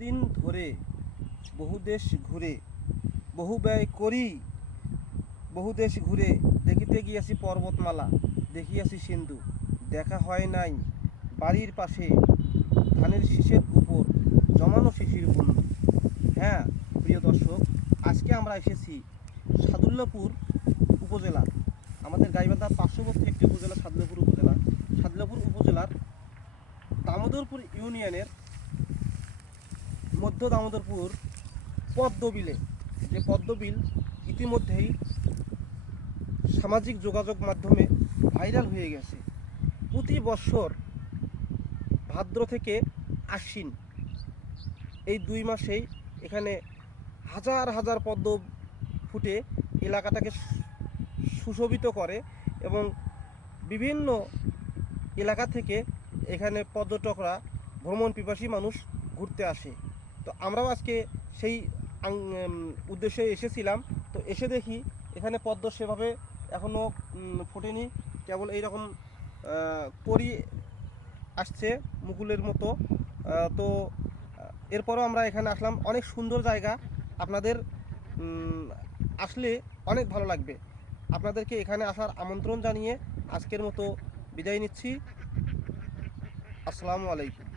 বহুদিন ধরে বহু দেশ ঘুরে বহু ব্যয় করি বহু দেশ ঘুরে দেখিতে গিয়াছি পর্বতমালা দেখিয়াছি সিন্ধু দেখা হয় নাই বাড়ির পাশে ধানের শীষের উপর জমানো শিশির বন্ধু। হ্যাঁ প্রিয় দর্শক, আজকে আমরা এসেছি সাদুল্লাপুর উপজেলা, আমাদের গাইবান্ধার পার্শ্ববর্তী একটি উপজেলা সাদুল্লাপুর উপজেলা। সাদুল্লাপুর উপজেলার দামোদরপুর ইউনিয়নের মধ্য দামোদরপুর পদ্মবিলে, যে পদ্মবিল ইতিমধ্যেই সামাজিক যোগাযোগ মাধ্যমে ভাইরাল হয়ে গেছে। প্রতি বছর ভাদ্র থেকে আশ্বিন এই 2 মাসেই এখানে হাজার হাজার পদ্ম ফুটে এলাকাটাকে সুশোভিত করে এবং বিভিন্ন এলাকা থেকে এখানে পর্যটকরা ভ্রমণ পিপাসী মানুষ ঘুরতে আসে। তো আমরাও আজকে সেই উদ্দেশ্যে এসেছিলাম। তো এসে দেখি এখানে পদ্ম সেভাবে এখনও ফোটেনি, কেবল এইরকম করি আসছে মুকুলের মতো। তো এরপরও আমরা এখানে আসলাম, অনেক সুন্দর জায়গা, আপনাদের আসলে অনেক ভালো লাগবে। আপনাদেরকে এখানে আসার আমন্ত্রণ জানিয়ে আজকের মতো বিদায় নিচ্ছি। আসসালামু আলাইকুম।